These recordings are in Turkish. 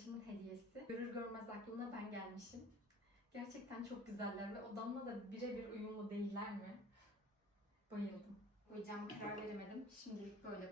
arkadaşımın hediyesi. Görür görmez aklına ben gelmişim. Gerçekten çok güzeller ve odamla da birebir uyumlu değiller mi? Bayıldım. Koyacağım karar veremedim. Şimdilik böyle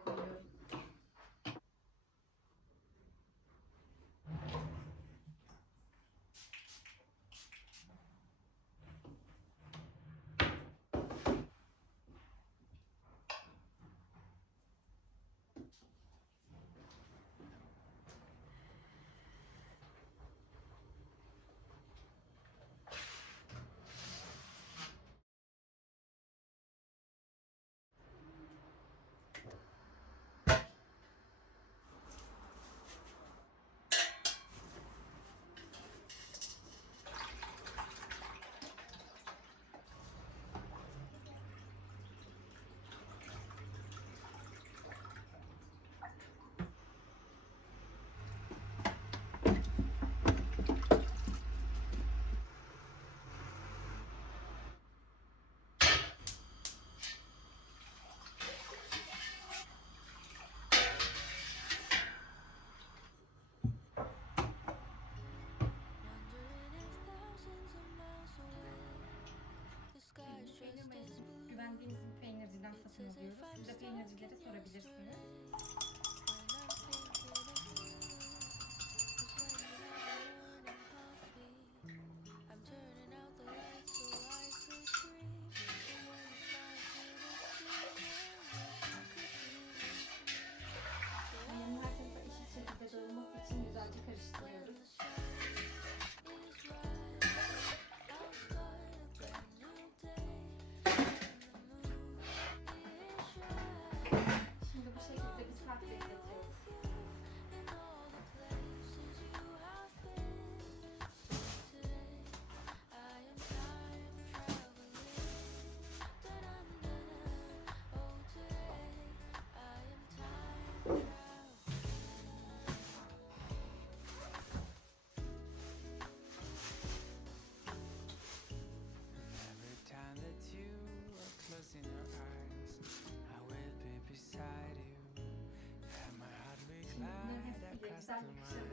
Sen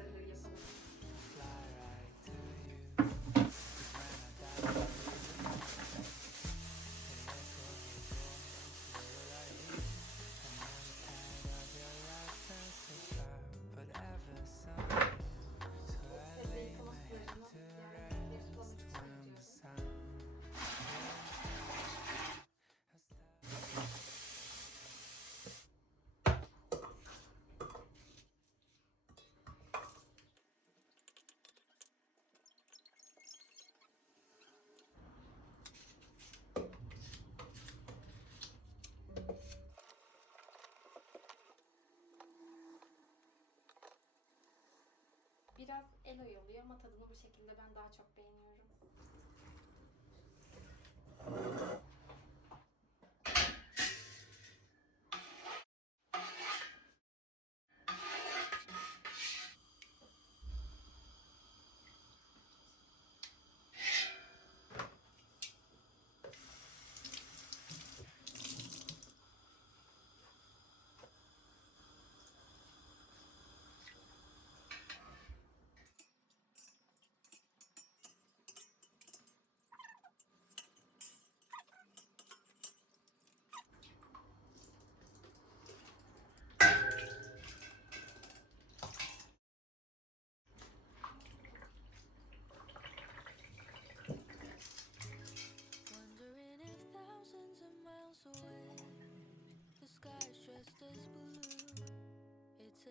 Biraz el oyalıyor ama tadını bu şekilde ben daha çok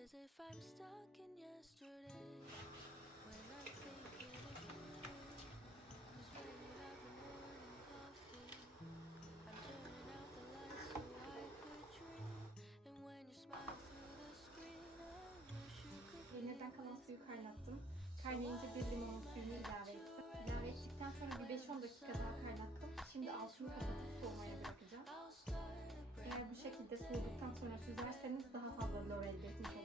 as if I'm stuck in yesterday when I'm thinking of you. 'Cause when you have a morning coffee, I'm turning out the lights so I could dream. And when you smile through the screen, I wish you could be Peynirden kalan suyu kaynattım. Kaynayınca bir limon suyunu ilave ettim. İlave ettikten sonra bir 5-10 dakika daha kaynattım. Şimdi altını kapatıp soğumaya bırakacağım. Eğer bu şekilde soğuduktan sonra süzerseniz daha fazla lor elde etmiş olursunuz.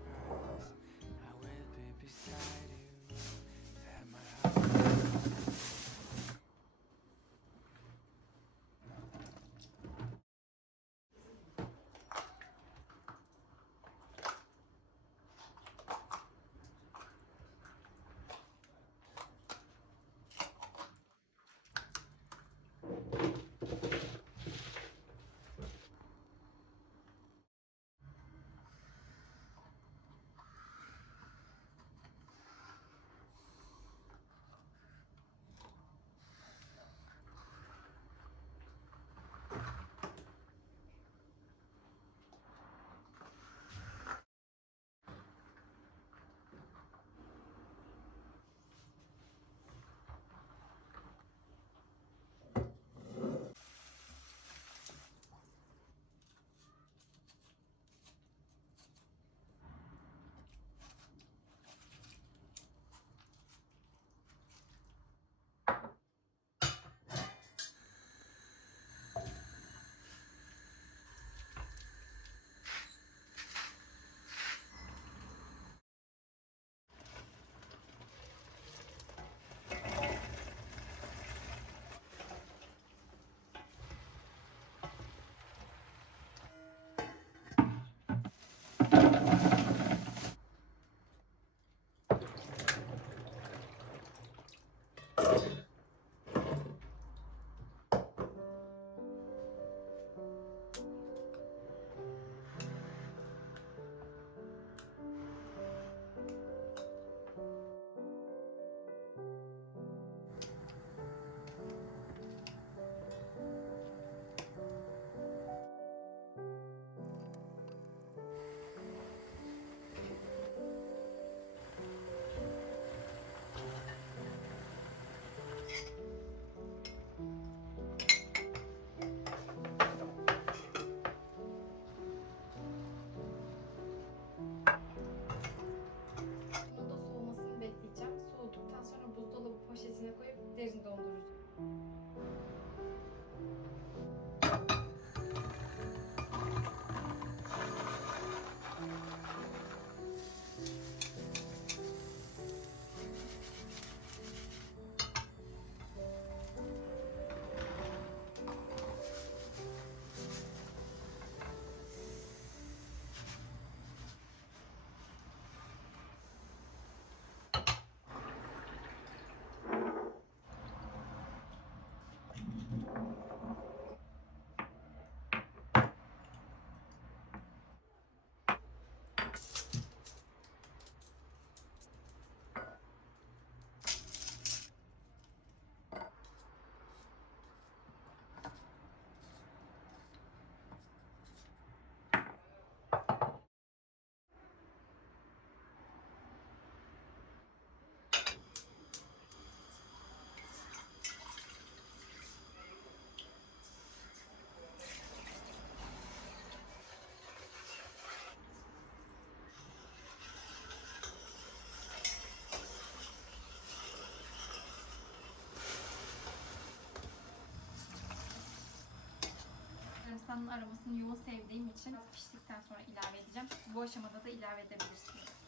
Sarımsağın aromasını yoğun sevdiğim için piştikten sonra ilave edeceğim. Bu aşamada da ilave edebilirsiniz.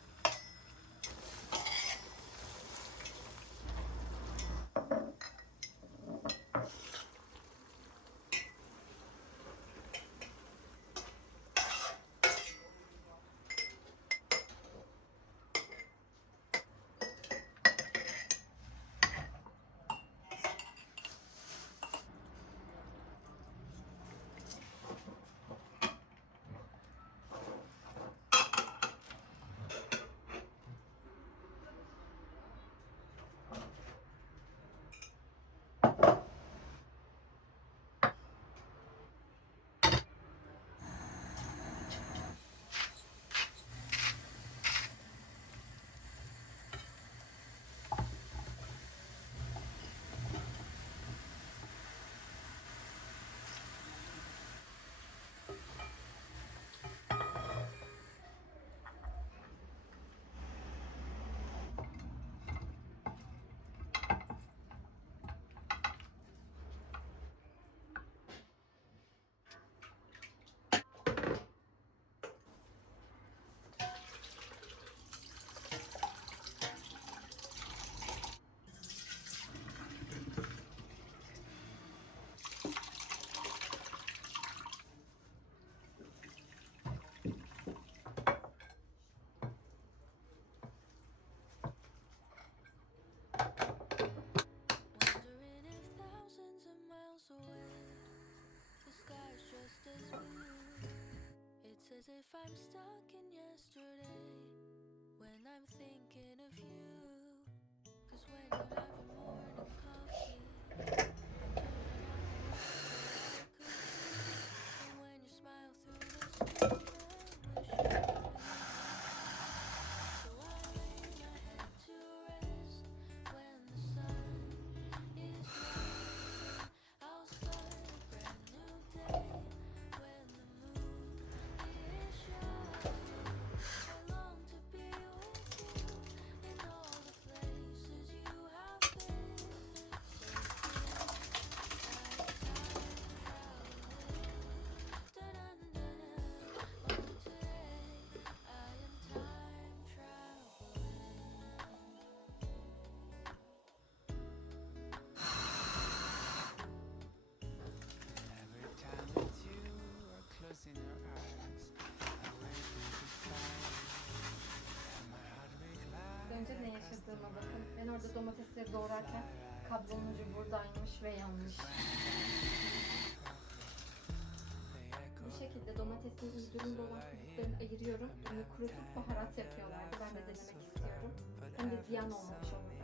As if I'm stuck in yesterday when I'm thinking of you. Cause when you orada domatesleri doğrarken kablonun ucu buradaymış ve yanmış. Bu şekilde domatesin uydurumda olan kabuklarını ayırıyorum. Bunu kurutup baharat yapıyorlardı. Ben de denemek istiyorum. Hem de ziyan olmamış olur.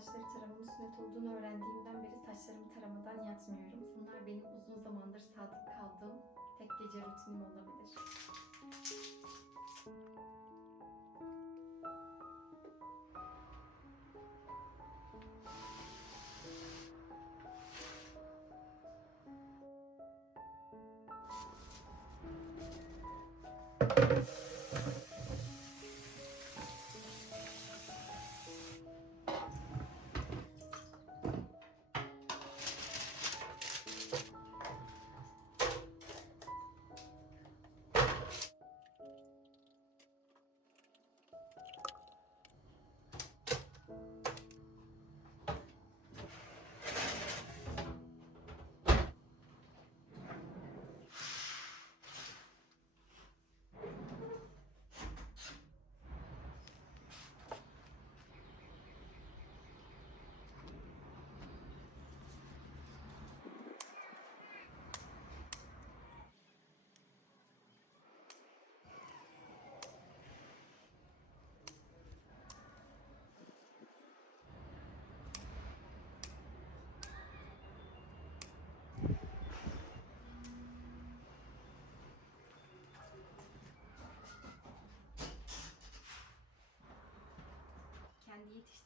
saçları taramamın sünnet olduğunu öğrendiğimden beri saçlarımı taramadan yatmıyorum. Bunlar benim uzun zamandır sadık kaldığım tek gece rutinim olabilir.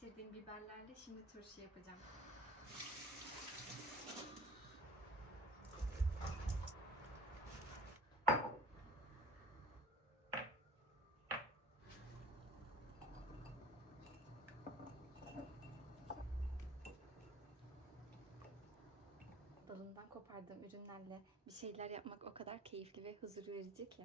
Pişirdiğim biberlerle şimdi turşu yapacağım. Dalından kopardığım ürünlerle bir şeyler yapmak o kadar keyifli ve huzur verici ki.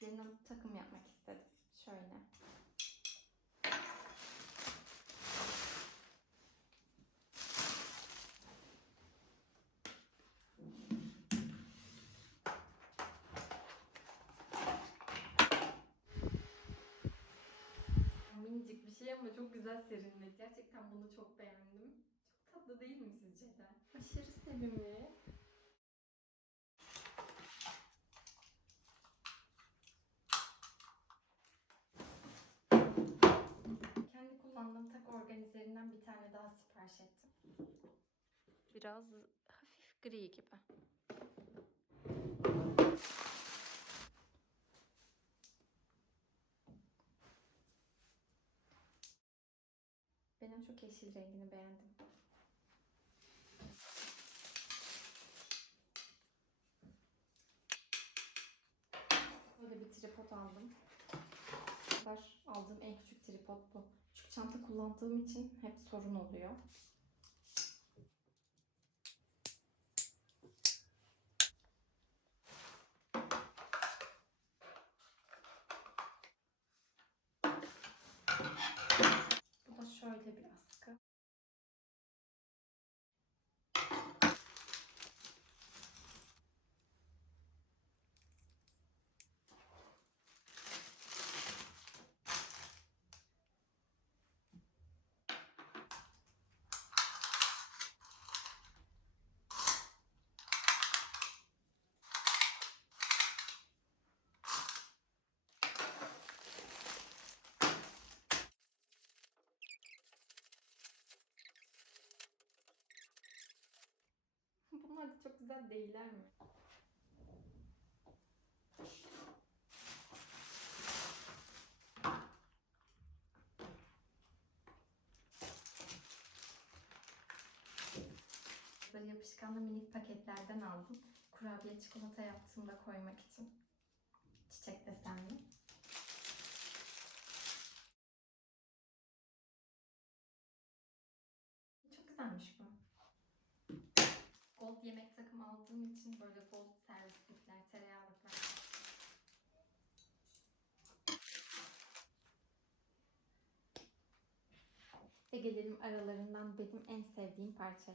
Küçüklerinden takım yapmak istedim. Şöyle. Minicik bir şey ama çok güzel serinledi. Gerçekten bunu çok beğendim. Çok tatlı değil mi sizce de? Aşırı sevimli. Kendi kullandığım tak organizerinden bir tane daha sipariş ettim. Biraz hafif gri gibi. Ben en çok yeşil rengini beğendim. Böyle bir tripod aldım. Kadar aldığım en küçük tripod bu. Çanta kullandığım için hep sorun oluyor. Normalde çok güzel değiller mi? Böyle yapışkanlı minik paketlerden aldım. Kurabiye çikolata yaptığımda koymak için. Çiçek desenli. Gold yemek takımı aldığım için böyle gold servislikler, tereyağlıklar. Egelerim aralarından benim en sevdiğim parça.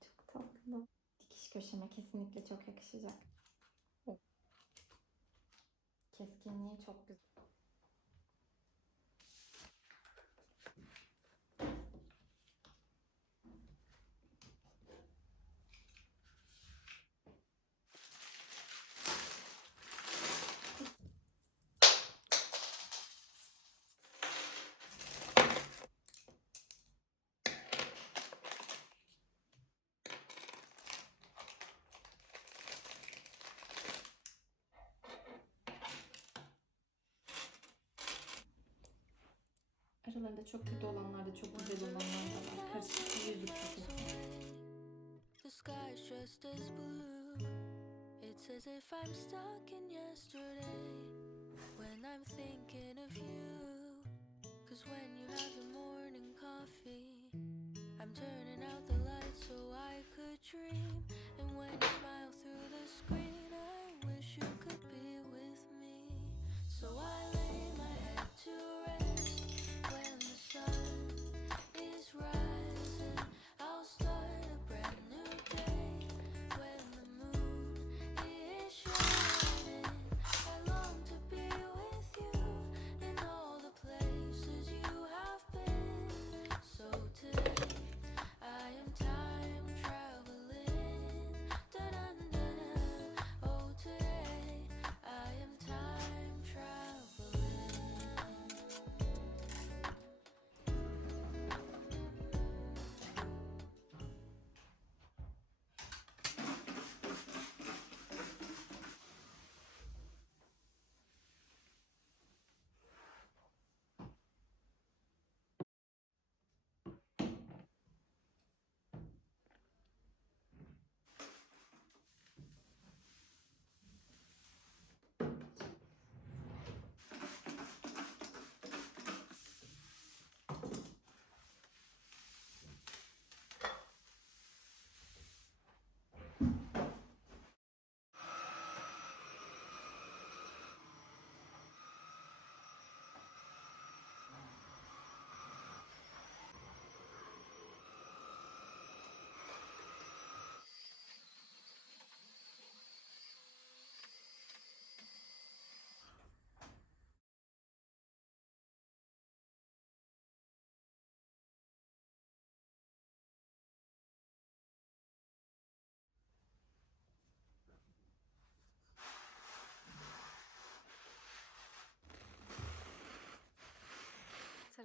Çok tatlı. Dikiş köşeme kesinlikle çok yakışacak. Oh. Keskinliği çok güzel. Aralarında çok kötü olanlar da çok güzel olanlar da var. Karışık bir dikkat et. The sky's just as blue. It's as if I'm stuck in yesterday when I'm thinking of you. Cause when you have your morning coffee, I'm turning out the lights so I could dream.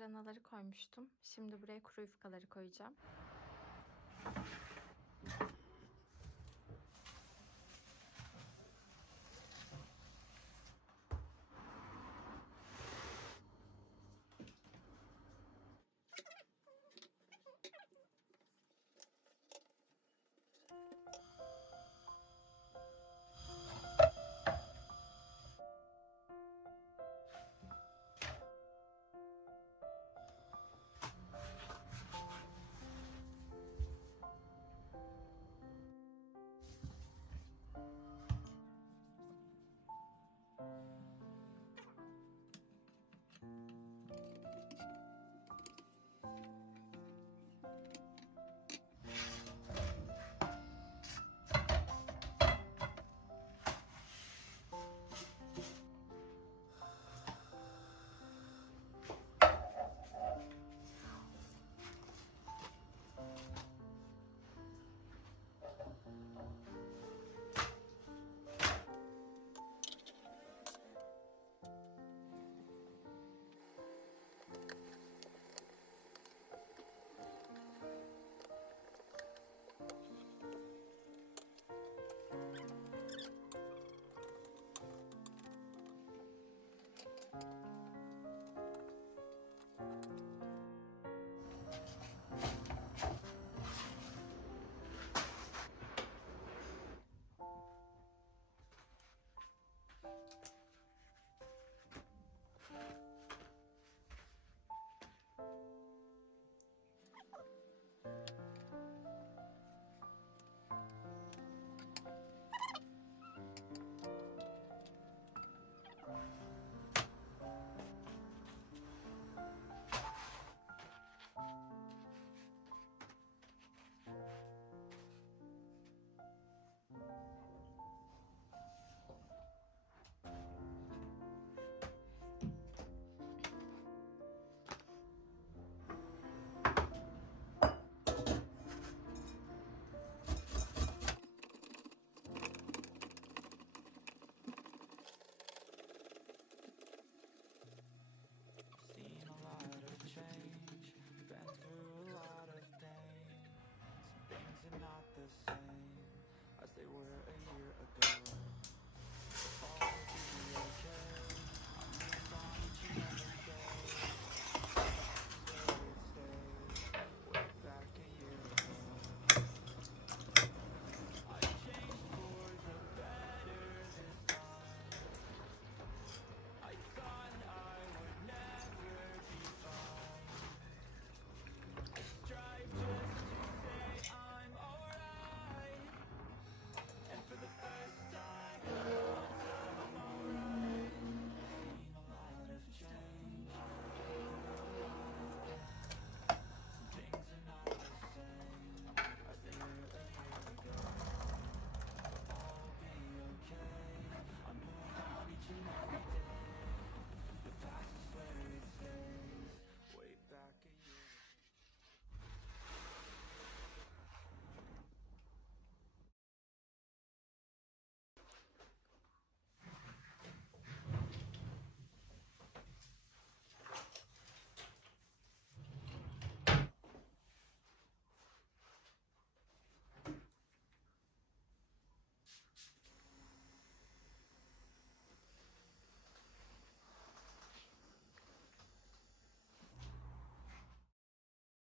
Taranaları koymuştum. Şimdi buraya kuru yufkaları koyacağım.